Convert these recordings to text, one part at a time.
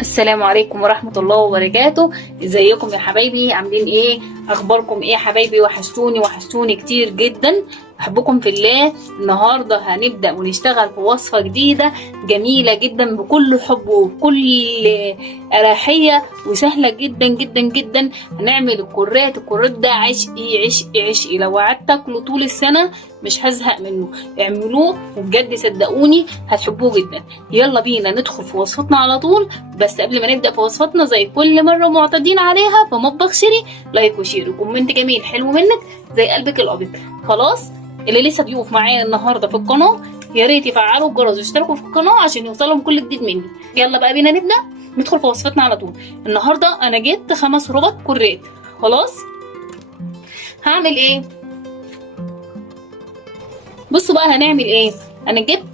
السلام عليكم ورحمة الله وبركاته. ازيكم يا حبايبي؟ عاملين ايه؟ اخباركم ايه يا حبايبي؟ وحشتوني كتير جدا. بحبكم في الله. النهاردة هنبدأ ونشتغل في وصفة جديدة جميلة جدا بكل حب وبكل أراحية وسهلة جدا جدا جدا. هنعمل الكرات ده عشقي لو قعدت تاكله طول السنة مش هزهق منه. اعملوه وبجد صدقوني هتحبوه جدا. يلا بينا ندخل في وصفتنا على طول. بس قبل ما نبدأ في وصفتنا زي كل مرة معتادين عليها في مطبخ شيري، لايك وشير وكومنت جميل حلو منك زي قلبك الأبيض. خلاص، اللي لسه ضيوف معايا النهارده في القناه يا ريت يفعلوا الجرس ويشتركوا في القناه عشان يوصلهم كل جديد مني. يلا بقى بينا نبدا ندخل في وصفتنا على طول. النهارده انا جبت 5 ربط كرات. خلاص، هعمل ايه؟ بصوا بقى هنعمل ايه. انا جبت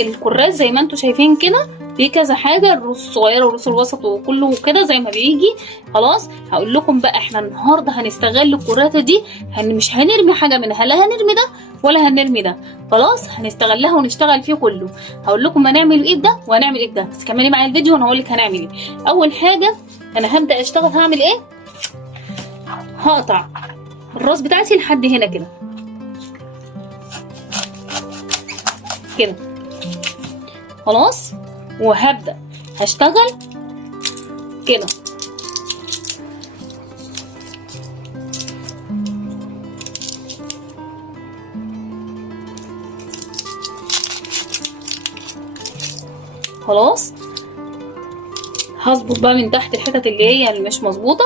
الكرات زي ما انتم شايفين كده، في كذا حاجه، الرز الصغيره والرز الوسط وكله كده زي ما بيجي. خلاص، هقول لكم بقى احنا النهارده هنستغل الكرات دي. مش هنرمي حاجه منها، لا هنرمي ده ولا هنرمي ده. خلاص، هنستغلها ونشتغل فيه كله. هقول لكم هنعمل ايه بده وهنعمل ايه بده، بس كملي معايا الفيديو وانا هقول لك هنعمل ايه. اول حاجه انا هبدا اشتغل. هعمل ايه؟ هقطع الراس بتاعتي لحد هنا كده كده. خلاص، وهبدأ هشتغل كده. خلاص، هظبط بقى من تحت الحتت اللي هي اللي مش مظبوطه،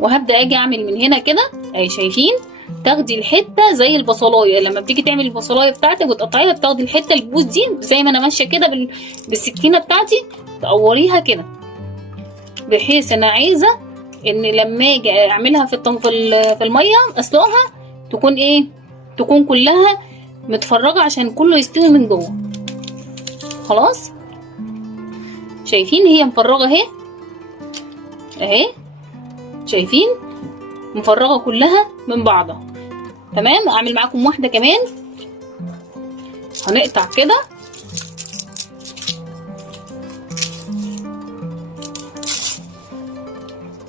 وهبدأ اجي اعمل من هنا كده. اهي شايفين؟ تاخدي الحته زي البصلايه، لما بتيجي تعملي البصلايه بتاعتك وتقطعيها بتاخدي الحته البوز دي زي ما انا ماشيه كده بالسكينه بتاعتي، تقوريها كده، بحيث انا عايزه ان لما اجي اعملها في الميه اسلقها تكون ايه؟ تكون كلها متفرجه عشان كله يستوي من جوه. خلاص، شايفين هي مفرغه اهي اهي، شايفين مفرغه كلها من بعضها. تمام، اعمل معاكم واحده كمان. هنقطع كده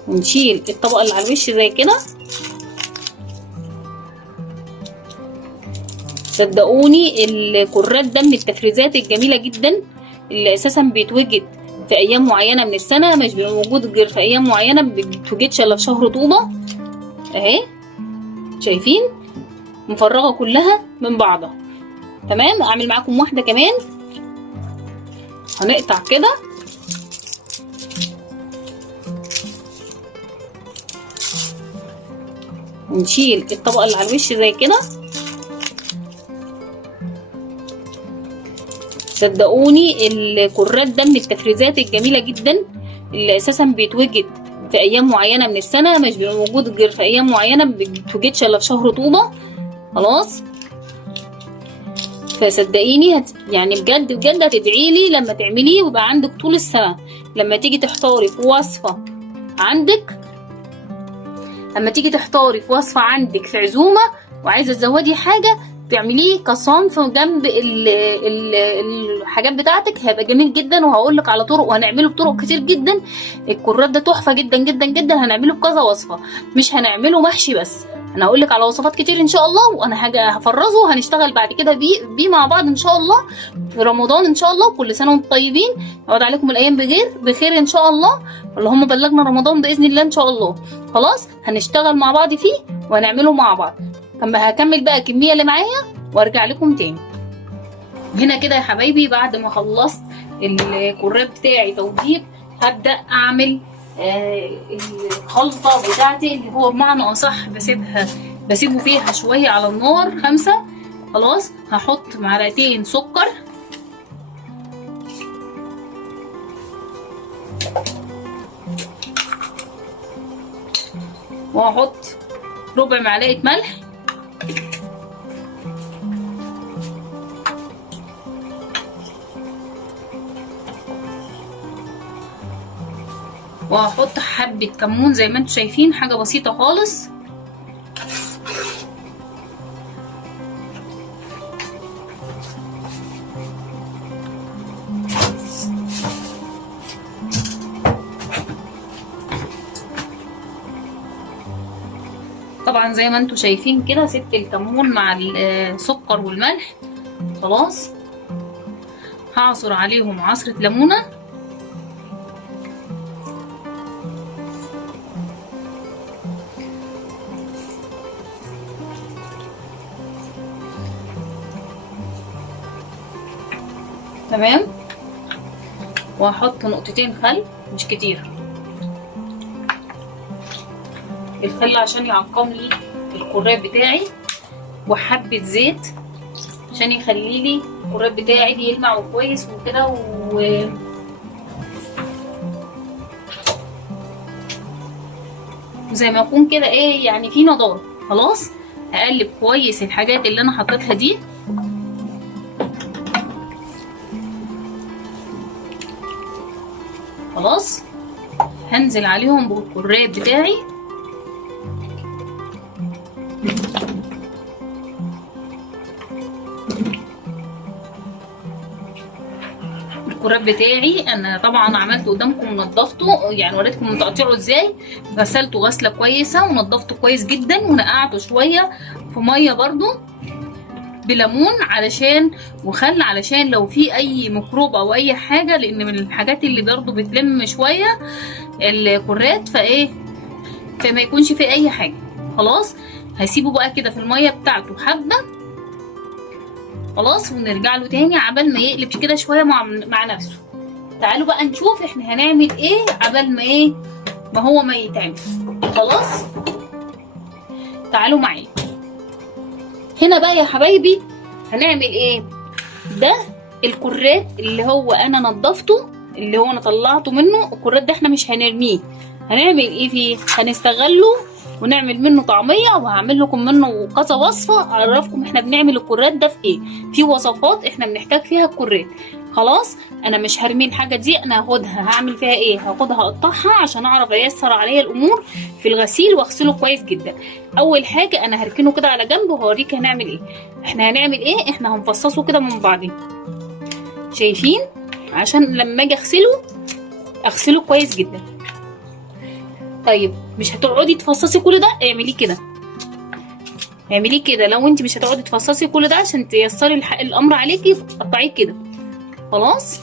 ونشيل الطبقه اللي على الوش زي كده. صدقوني الكرات ده من التفريزات الجميله جدا اللي اساسا بيتوجد في ايام معينه من السنه، مش بيبقى موجود غير في ايام معينه، ما بيتوجدش الا في شهر طوبه. اهي شايفين مفرغه كلها من بعضها. تمام، اعمل معاكم واحده كمان. هنقطع كده ونشيل الطبقه اللي على الوش زي كده. صدقوني الكرات ده من التفريزات الجميله جدا اللي اساسا بيتوجد في ايام معينه من السنه، مش بيبقى موجود غير في ايام معينه، ما بيتوجدش الا في شهر طوبه. خلاص، فصدقيني يعني بجد بجد هتدعيلي لما تعمليه ويبقى عندك طول السنه. لما تيجي تحتاري في وصفه عندك، لما تيجي تحتاري في وصفه عندك في عزومه وعايزه تزودي حاجه، تعمليه كصنف جنب الحاجات بتاعتك، هيبقى جميل جدا. وهقول لك على طرق، وهنعمله بطرق كتير جدا. الكرات ده تحفه جدا جدا جدا، هنعمله بكذا وصفه، مش هنعمله محشي بس. انا هقول لك على وصفات كتير ان شاء الله، وانا هفرزه وهنشتغل بعد كده بيه مع بعض ان شاء الله في رمضان ان شاء الله. كل سنه وانتم طيبين، يعود عليكم الايام بخير ان شاء الله. اللهم بلغنا رمضان باذن الله ان شاء الله. خلاص، هنشتغل مع بعض فيه وهنعمله مع بعض. هكمل بقى الكميه اللي معايا وارجع لكم تاني. هنا كده يا حبايبي بعد ما خلصت الكرات بتاعي توضيب، هبدا اعمل الخلطه بتاعتي، اللي هو بمعنى اصح بسيبه فيها شويه على النار 5. خلاص، هحط معلقتين سكر، وهحط ربع معلقه ملح، وهحط حبة كمون زي ما انتم شايفين، حاجة بسيطة خالص. طبعا زي ما انتم شايفين كده سبت الكمون مع السكر والملح. خلاص هعصر عليهم عصرة ليمونة. تمام. وهحط نقطتين خل مش كتير، الخل عشان يعقم لي القراب بتاعي، وحبة زيت عشان يخلي لي القراب بتاعي بيلمع كويس وكده وزي ما يكون كده ايه يعني في نضاره. خلاص هقلب كويس الحاجات اللي انا حطيتها دي. خلاص هنزل عليهم بالقراب بتاعي. القراب بتاعي انا طبعا عملته قدامكم ونضفته، يعني وريتكم تقطيعه ازاي. غسلته غسله كويسه ونضفته كويس جدا، ونقعته شويه في ميه برضو بليمون علشان وخل، علشان لو في اي ميكروب او اي حاجه، لان من الحاجات اللي برضو بتلم شويه الكرات فما يكونش في اي حاجه. خلاص هسيبه بقى كده في الميه بتاعته حبه. خلاص ونرجع له تاني عبال ما يقلب كده شويه مع نفسه. تعالوا بقى نشوف احنا هنعمل ايه عبال ما هو ما يتعمل. خلاص تعالوا معايا هنا بقى يا حبايبي. هنعمل ايه؟ ده الكرات اللي هو انا نضفته، اللي هو انا طلعته منه. الكرات ده احنا مش هنرميه، هنعمل ايه فيه؟ هنستغله ونعمل منه طعميه، وهعمل لكم منه كذا وصفه اعرفكم احنا بنعمل الكرات ده في ايه. في وصفات احنا بنحتاج فيها الكرات. خلاص انا مش هرمي الحاجه دي، انا هاخدها هعمل فيها ايه؟ هاخدها اقطعها عشان اعرف ايسر عليا الامور في الغسيل واغسله كويس جدا. اول حاجه انا هركنه كده على جنب وهوريك هنعمل ايه. احنا هنعمل ايه؟ احنا هنفصصه كده من بعضين، شايفين؟ عشان لما اجي اغسله كويس جدا. طيب مش هتقعدي تفصصي كل ده، اعمليه كده، اعمليه كده. لو انت مش هتقعدي تفصصي كل ده عشان تيسري الامر عليكي، قطعيه كده. خلاص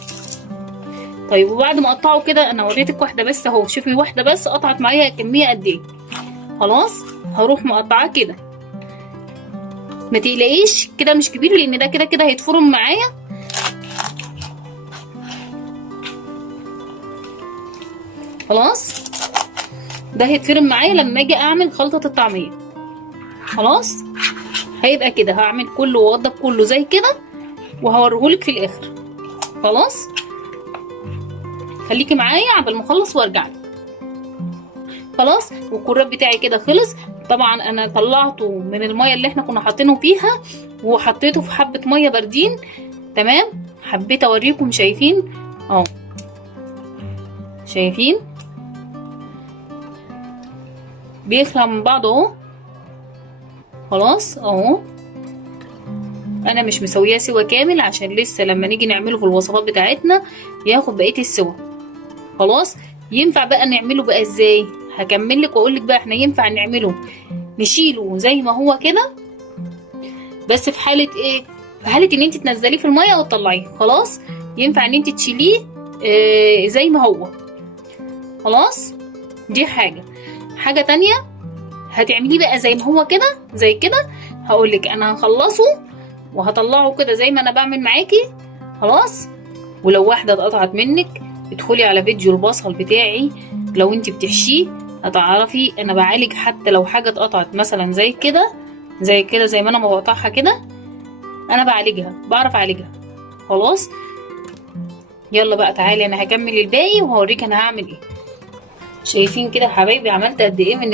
طيب وبعد ما اقطعه كده، انا وريتك واحده بس اهو، شوفي واحده بس قطعت معايا كميه قد ايه. خلاص هروح مقطعاه كده، ما تقلقيش كده مش كبير، لان ده كده كده هيتفرم معايا. خلاص ده هيتفرم معايا لما اجي اعمل خلطه الطعميه. خلاص هيبقى كده، هعمل كله واوضب كله زي كده وهوريهولك في الاخر. خلاص خليكي معايا عبال ما اخلص وارجع لك. خلاص والكراب بتاعي كده خلص. طبعا انا طلعته من الميه اللي احنا كنا حاطينه فيها وحطيته في حبه ميه باردين. تمام. حبيت اوريكم، شايفين اهو، شايفين بيخلع من بعض اهو. خلاص اهو انا مش مسويه سوا كامل عشان لسه لما نيجي نعمله في الوصفات بتاعتنا ياخد بقيه السوا. خلاص ينفع بقى نعمله بقى ازاي؟ هكمل لك واقول لك بقى احنا ينفع نعمله نشيله زي ما هو كده، بس في حاله ايه؟ في حاله ان انت تنزليه في الميه وتطلعيه. خلاص ينفع ان انت تشيليه زي ما هو. خلاص دي حاجه تانية هتعمليه بقى زي ما هو كده زي كده. هقولك انا هخلصه وهطلعه كده زي ما انا بعمل معاكي. خلاص ولو واحده اتقطعت منك ادخلي على فيديو البصل بتاعي، لو انت بتحشيه هتعرفي انا بعالج حتى لو حاجه اتقطعت مثلا زي كده زي ما انا بقطعها كده، انا بعالجها، بعرف اعالجها. خلاص يلا بقى تعالي انا هكمل الباقي وهوريك انا هعمل ايه. شايفين كده يا حبايبي عملت قد ايه من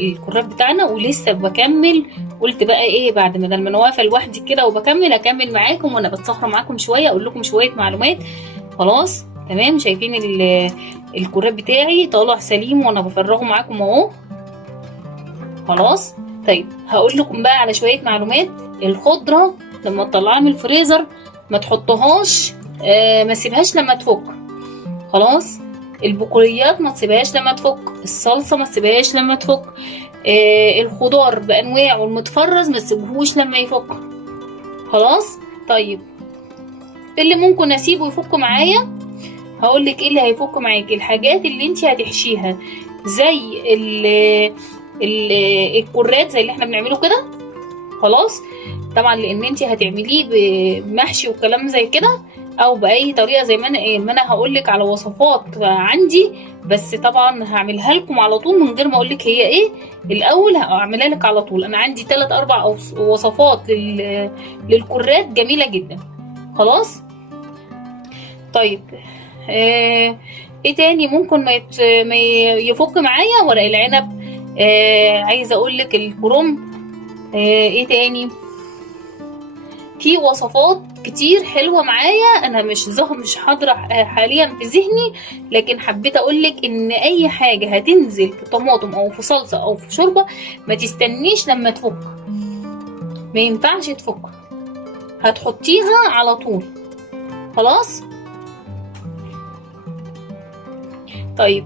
الكراب بتاعنا، ولسه بكمل. قلت بقى ايه بعد ما انا واقفه لوحدي كده وبكمل اكمل معاكم وانا بتصفر معاكم شويه اقول لكم شويه معلومات. خلاص تمام. شايفين الكراب بتاعي طالع سليم وانا بفرغه معاكم اهو. خلاص طيب هقول لكم بقى على شويه معلومات. الخضره لما تطلعها من الفريزر ما تحطهاش ما تسيبهاش لما تفك. خلاص البقوليات ما تسيبهاش لما تفك، الصلصه ما تسيبهاش لما تفك، الخضار بانواعه المتفرز ما تسيبهوش لما يفك. خلاص. طيب اللي ممكن اسيبه يفك معايا، هقولك ايه اللي هيفك معاكي. الحاجات اللي انت هتحشيها زي الكرات زي اللي احنا بنعمله كده. خلاص. طبعا لان انت هتعمليه بمحشي وكلام زي كده او باي طريقه زي ما انا هقولك على وصفات عندي، بس طبعا هعملها لكم على طول من غير ما اقولك هي ايه. الاول هعملها لك على طول. انا عندي 3-4 وصفات للكرات جميله جدا. خلاص. طيب ايه تاني ممكن ما يفك معايا؟ ورق العنب. عايزه اقولك الكرنب. ايه تاني؟ في وصفات كتير حلوه معايا، انا مش حاضره حاليا في ذهني، لكن حبيت اقولك ان اي حاجه هتنزل في طماطم او في صلصه او في شوربه ما تستنيش لما تفك، ما ينفعش تفك، هتحطيها على طول. خلاص. طيب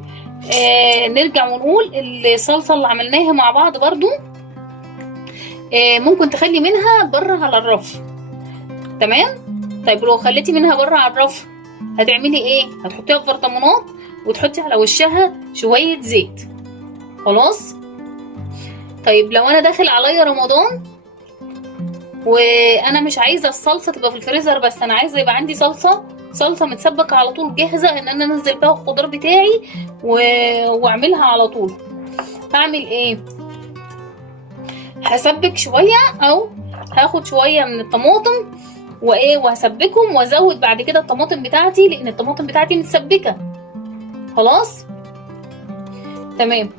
نرجع ونقول الصلصه اللي عملناها مع بعض برضو ممكن تخلي منها بره على الرف. تمام. طيب لو خليتي منها بره على الرف هتعملي ايه؟ هتحطيها في برطمانات وتحطي على وشها شويه زيت. خلاص. طيب لو انا داخل عليا رمضان وانا مش عايزه الصلصه تبقى في الفريزر، بس انا عايزه يبقى عندي صلصه متسبكه على طول جاهزه ان انا انزل فيها الخضار بتاعي واعملها على طول، هعمل ايه؟ هسبك شويه او هاخد شويه من الطماطم وهسبكهم وازود بعد كده الطماطم بتاعتي، لان الطماطم بتاعتي متسبكه. خلاص. تمام.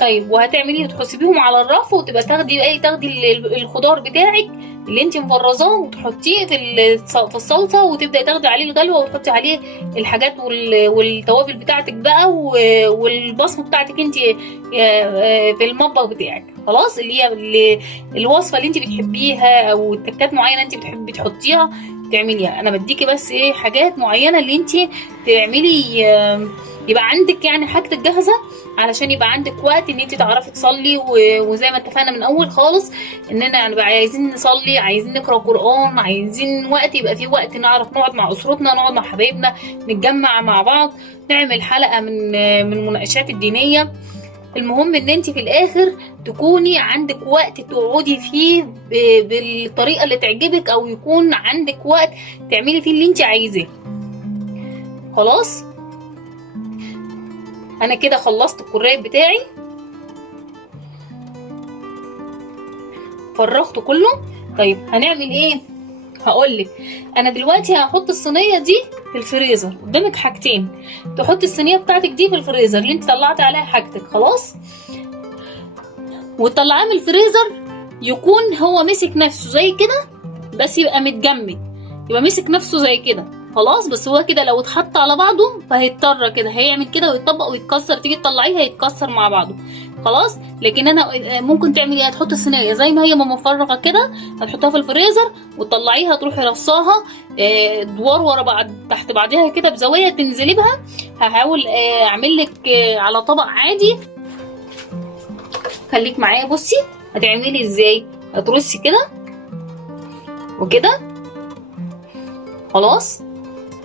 طيب وهتعملي تحسبيهم على الرف وتبقى تاخدي الخضار بتاعك اللي انت مفرزاه وتحطيه في الصلصه وتبداي تاخدي عليه الغلوه وتحطي عليه الحاجات والتوابل بتاعتك بقى والبصمه بتاعتك انت في المطبخ بتاعك. خلاص. الوصفه اللي انت بتحبيها او تكات معينه انت بتحبي تحطيها تعمليها. انا بديكي بس ايه حاجات معينه اللي انت تعملي يبقى عندك يعني حاجتك جاهزه علشان يبقى عندك وقت ان انت تعرفي تصلي. وزي ما اتفقنا من اول خالص اننا نبقى عايزين نصلي، عايزين نقرا قران، عايزين وقت يبقى فيه وقت نعرف نقعد مع اسرتنا، نقعد مع حبايبنا، نتجمع مع بعض، نعمل حلقه من المناقشات الدينيه. المهم ان انت في الاخر تكوني عندك وقت تقعدي فيه بالطريقه اللي تعجبك، او يكون عندك وقت تعملي فيه اللي انت عايزاه. خلاص. انا كده خلصت الكراب بتاعي، فرغته كله. طيب هنعمل ايه؟ هقولك انا دلوقتي هحط الصينيه دي في الفريزر. قدامك حاجتين، تحطي الصينيه بتاعتك دي في الفريزر اللي انت طلعتي عليها حاجتك. خلاص. وتطلعيه من الفريزر يكون هو مسك نفسه زي كده، بس يبقى متجمد، يبقى مسك نفسه زي كده. خلاص. بس هو كده لو اتحط على بعضه فهيضطر كده هيعمل كده ويتطبق ويتكسر، تيجي تطلعيه هيتكسر مع بعضه. خلاص. لكن انا ممكن تعملي هتحطي الصينيه زي ما هي مفرغه كده، هتحطها في الفريزر وتطلعيها تروحي رصاها دوار ورا بعض تحت بعضها كده بزاويه تنزلي بها. هحاول اعمل لك على طبق عادي. خليك معايا. بصي هتعملي ازاي. هترصي كده وكده. خلاص.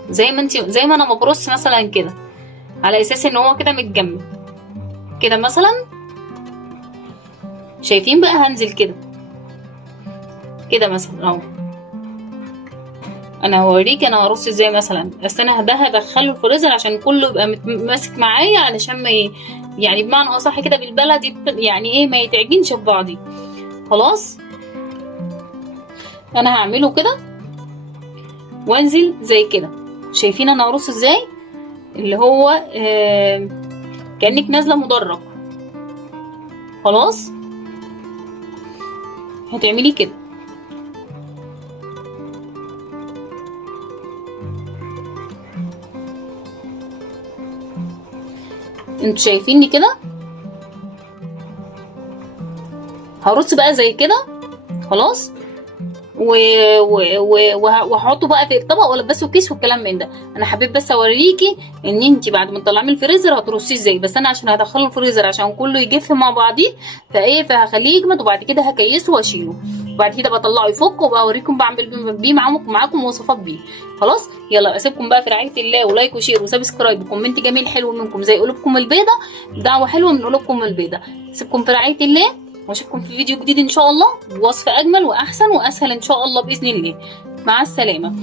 زي ما انا برص مثلا كده على اساس ان هو كده متجمد كده مثلا. شايفين بقى؟ هنزل كده مثلا اهو. انا هوريك انا هرص ازاي مثلا. بس انا ده هدخله الفريزر عشان كله يبقى ماسك معايا، علشان ما يعني بمعنى اصح كده بالبلدي يعني ايه ما يتعجنش في بعضي. خلاص. انا هعمله كده وانزل زي كده. شايفين انا هرص ازاي؟ اللي هو كأنك نازله مدرج. خلاص. هتعملي كده. انتوا شايفيني كده؟ هرص بقى زي كده. خلاص. وهحطه بقى في الطبق والبسه كيس والكلام من ده. انا حبيت بس اوريكي ان انت بعد ما تطلعيه من الفريزر هترصيه ازاي، بس انا عشان هدخله الفريزر عشان كله يجف مع بعضيه فهخليه يجمد، وبعد كده هكيسه واشيله، وبعد كده بطلعه يفك وبقى اوريكم بعمل بيه معاكم وصفات بيه. خلاص يلا اسيبكم بقى في رعايه الله، ولايك وشير وسبسكرايب وكومنت جميل حلو منكم زي قلوبكم البيضه، دعوه حلوه من قلوبكم البيضه. اسيبكم في رعايه الله، واشوفكم في فيديو جديد ان شاء الله بوصفه اجمل واحسن واسهل ان شاء الله باذن الله. مع السلامه.